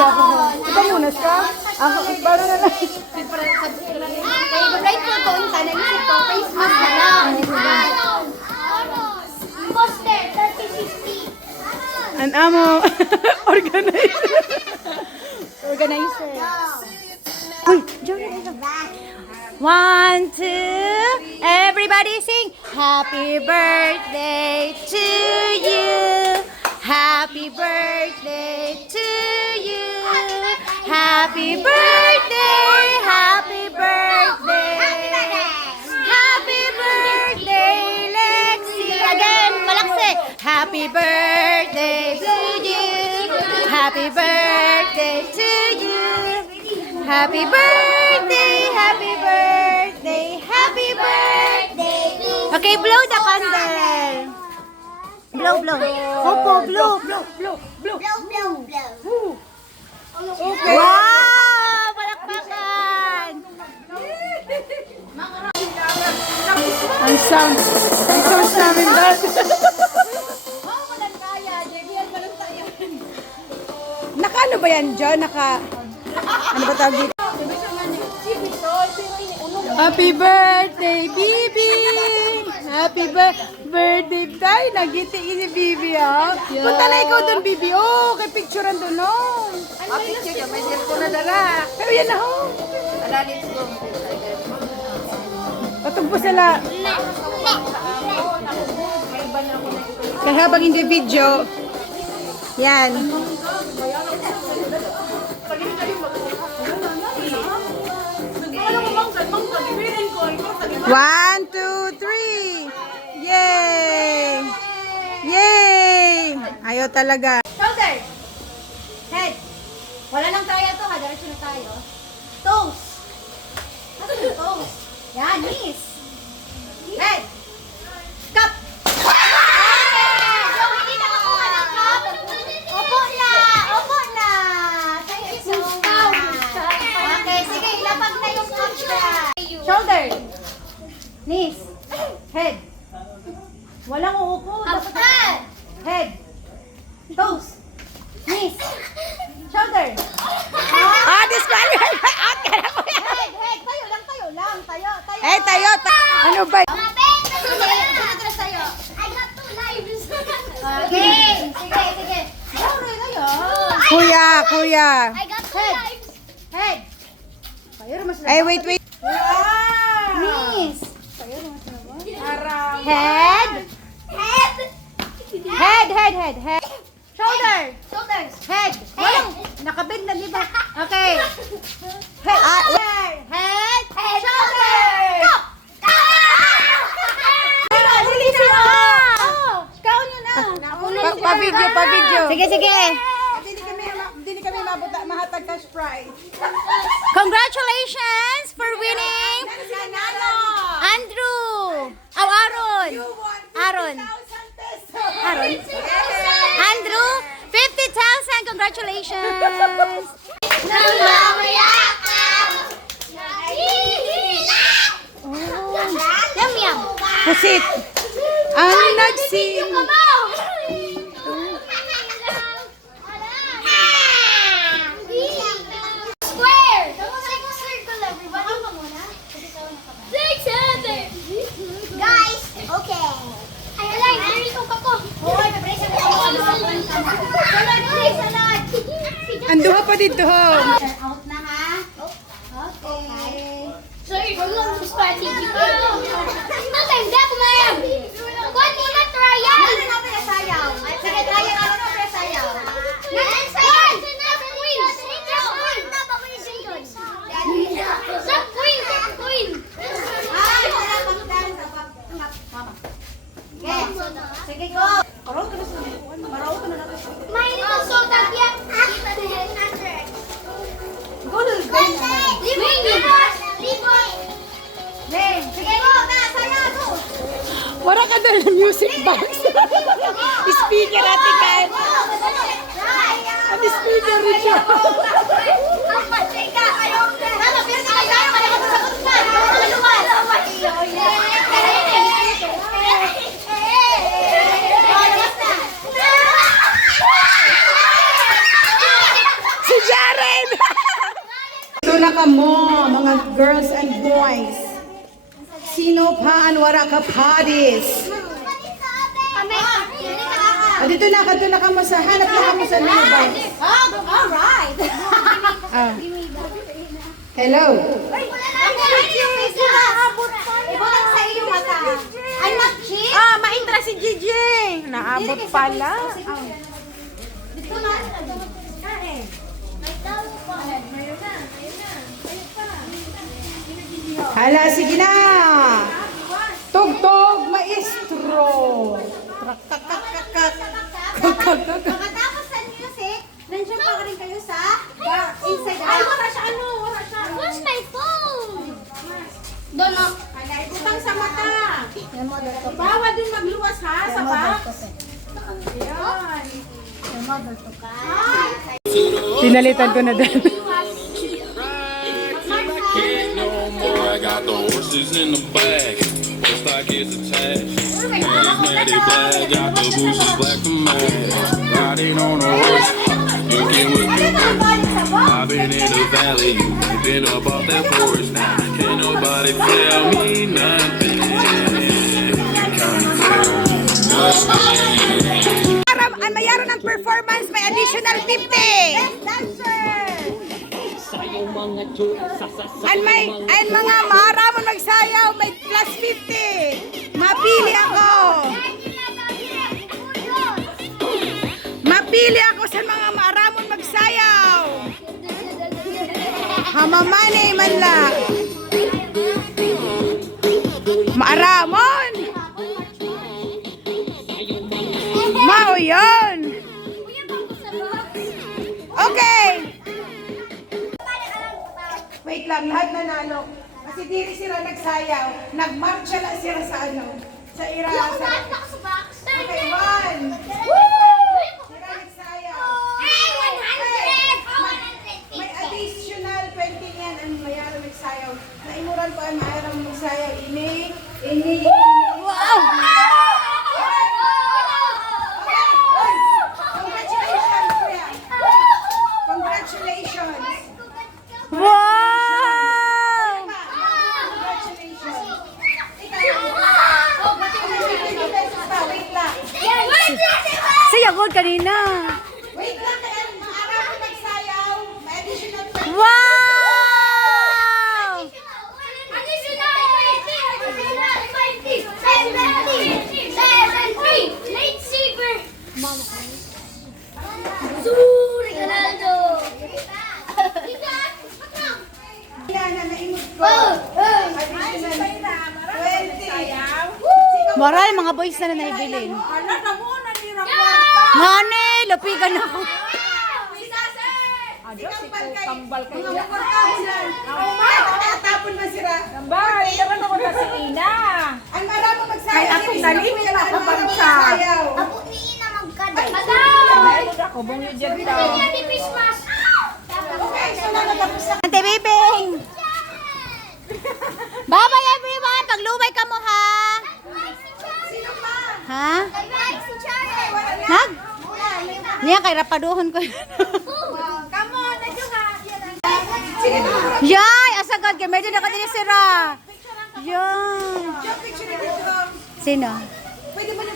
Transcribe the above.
wala ko. Ikaw muna ka? Ako, paano na lang? Favorite ko ko yung sana isip ko, face mask na lang. Poster, 30-50. An amo. Organizer. Organizer. Uy, Jory. 1, 2, everybody sing happy birthday to you. Happy birthday to you. Happy birthday, happy birthday. Happy birthday, Lexi. Again, malaksi. Happy birthday to you. Happy birthday to you. Happy birthday, happy birthday, happy birthday. Okay, blow the candle. Blow, blow. Opo, blow, blow, blow, blow. Okay. Wow! Palakpakan! Ang sounds namin doon. Naka ano ba yan, Jo? Ano ba tawag dito? Happy birthday, Bibi! Happy birthday tayo. Nagiti si Bibi, ha? Punta na ikaw doon, Bibi. Oh, kay picturean doon, no? Picture niya, may cellphone na dala. Pero yan na, ho. Ala, let's go. Patog po sila. Kaya habang hindi video, yan. One, two, three. Yay! Yay! Ayaw talaga. Shoulder. Head. Wala nang tayo to ha. Diretso na tayo. Toes. Ano yung toes? Yan, knees. Head. Cup. So, hindi nakakuha ng cup. Opo na. Opo na. Thank you so much. Okay, sige. Ilapag na yung cup na. Shoulder. Knees. Head. Walang uupo. Dapat head. Toes. Knees. Shoulder. Disqualified! Out ka na po yan! Head. Tayo lang. Tayo. Eh, tayo. Ano ba? Sunod sa'yo. I got 2 lives. Okay. Sige. Tayo. Kuya. I got 2 lives. Head. Ay, wait. Knees. Head. Shoulders. Head. Walang. Nakabend na, di ba? Okay. Head. Shoulders. Lilisin mo. Count nyo na. Pa-video. Sige. Hindi kami mahatag cash prize. Congratulations for winning Andrew. Aaron. Andrew, 50,000. Congratulations. Yum. Pusit. Ang nagsin. Square. Circle, everyone. Guys, okay. Ay, nalito ka ko. Oo, nabrace ako. Salad. Anduha pa dito. Out na ha. Okay. Sorry, wag lang sa strategy ko. Natay, hindi ako mayam. Kuhan mo na trial. Ano natin na sayaw? Sige, trial na natin na sayaw. Next one. Queen. Queen. Ay, wala pang dance. Mama. Okay. Sige, go. May also tapya. Go to the sige mo, sana go. Wala ka doon ng music box. Speaker natin kahit. Ang speaker rin siya. Ang masika. Mama, pero sa kanya, wala ka masagot ka. Si Jan! ka mo, mga girls and boys. Sino pa ang wala ka padis? Ah, dito na ka mo sa hanap na ka mo sa lubas. Alright. Ah. Hello. Ibulang sa iyo mata. Ay, mag-chip. Ah, maindra si Gigi. Naabot pala. Dito na. Hala, sige na. Tugtog, maestro. Pagkatapos sa music, nandiyan pa rin kayo sa inside out. Ay, wala siya ano, wala siya. Where's my phone? Doon mo. Utang sa mata. Bawal din magluwas ha, sa box. Pinalitan ko na din. I got the horses in the back, looks like it's attached. Man, they black, got the bushes black to match. Riding on a horse, looking with the birds. I've been in the valley, you've been up off that porch now. Can't nobody tell me nothing. Can't tell me nothing. Ang mayroon ng performance, may additional 50. Ang mga maramon magsayaw, may plus 50. Mapili ako. Mapili ako sa mga maramon magsayaw. Hamamani man lang. Maaramon. Mao yun. Okay. Wait lang, lahat nanalo. Kasi diri sila nagsayaw. Nagmarcha lang sila sa ano. Sa irasa. Okay, one. Sila nagsayaw. May additional 20 yan ang mayroon nagsayaw. Naimuran ko ang mayroon magsayaw. Ini. Wow! Congratulations, kuya. Congratulations. Wow! Congratulations. Wait lang. Sayagod kanina. Wait lang, kaya maaraw nagsayaw. May additional 20. Wow! Na naimot ko. Additional 20. Maray, mga boys na naibilin. Ngani, lapigan ako. Tambal kayo. Mga magkakahon lang. Nakatapon man sila. Tambal, naman ako na si Ina. Ang marami magsayaw. Ay, ako dali, may lang ako bangsa. Meron ako, bungyo dyan daw. Okay, so natapos na. Ante Bibing! Bye-bye everyone! Paglubay ka mo ha! Sino pa? Ha? Nag? Niya kay rapaduhon ko. Sige na. Yay! Asagad kay medyo na kanina sira. Yay! Picture na dito. Sino? Pwede mo na